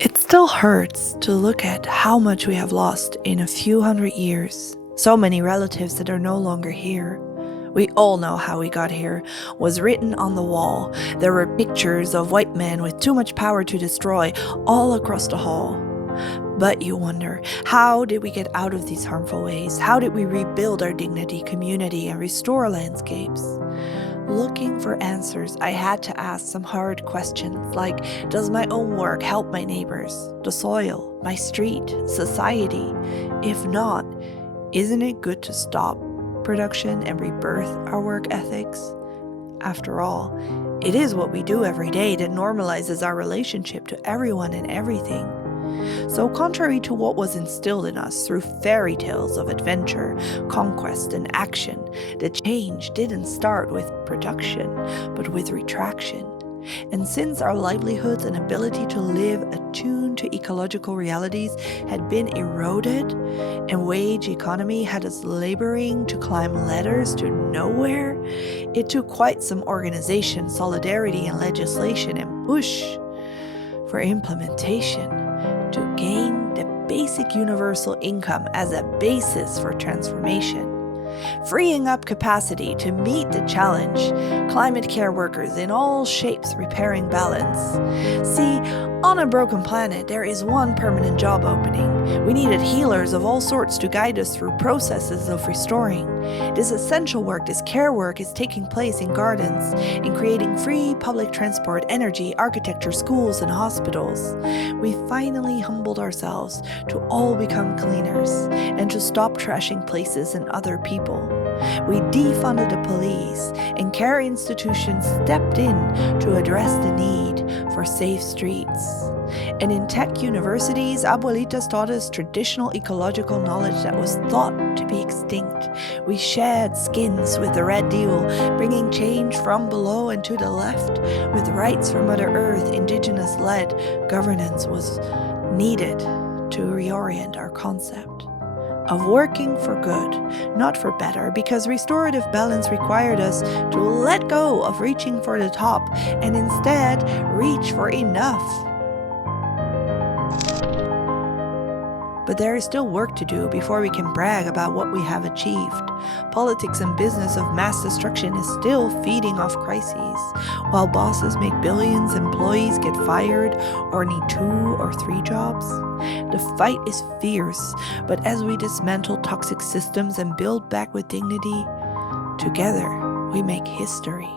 It still hurts to look at how much we have lost in a few hundred years. So many relatives that are no longer here. We all know how we got here was written on the wall. There were pictures of white men with too much power to destroy all across the hall. But you wonder, how did we get out of these harmful ways? How did we rebuild our dignity, community, and restore landscapes? Looking for answers, I had to ask some hard questions like, does my own work help my neighbors, the soil, my street, society? If not, isn't it good to stop production and rebirth our work ethics? After all, it is what we do every day that normalizes our relationship to everyone and everything. So contrary to what was instilled in us through fairy tales of adventure, conquest, and action, the change didn't start with production, but with retraction. And since our livelihoods and ability to live attuned to ecological realities had been eroded, and wage economy had us laboring to climb ladders to nowhere, it took quite some organization, solidarity, and legislation and push for implementation to gain the basic universal income as a basis for transformation, freeing up capacity to meet the challenge, climate care workers in all shapes repairing balance. See, on a broken planet, there is one permanent job opening. We needed healers of all sorts to guide us through processes of restoring. This essential work, this care work, is taking place in gardens, in creating free public transport, energy, architecture, schools, and hospitals. We finally humbled ourselves to all become cleaners and to stop trashing places and other people. We defunded the police, and care institutions stepped in to address the need for safe streets. And in tech universities, abuelitas taught us traditional ecological knowledge that was thought to be extinct. We shed skins with the Red Deal, bringing change from below and to the left. With rights for Mother Earth, indigenous-led governance was needed to reorient our concept of working for good, not for better, because restorative balance required us to let go of reaching for the top and instead reach for enough. But there is still work to do before we can brag about what we have achieved. Politics and business of mass destruction is still feeding off crises. While bosses make billions, employees get fired or need 2 or 3 jobs. The fight is fierce, but as we dismantle toxic systems and build back with dignity, together we make history.